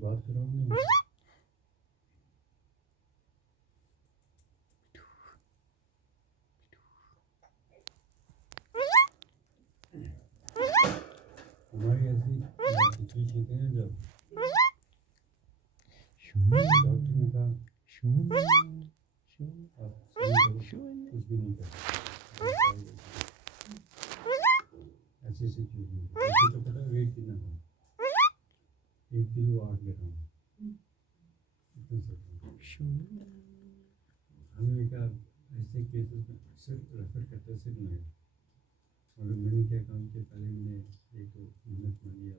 बात करो हमारी ऐसी सिचुएशन थी ना जब डॉक्टर ने कहा आप कुछ भी नहीं कर ऐसी सिचुएशन थी तो पता वेट कितना था 1 किलो 8 ग्राम हमने कहा ऐसे केसेस में सिर्फ रेफर करते सिर्फ नहीं और मैंने क्या काम किया पहले मैंने एक तो हिम्मत मांगी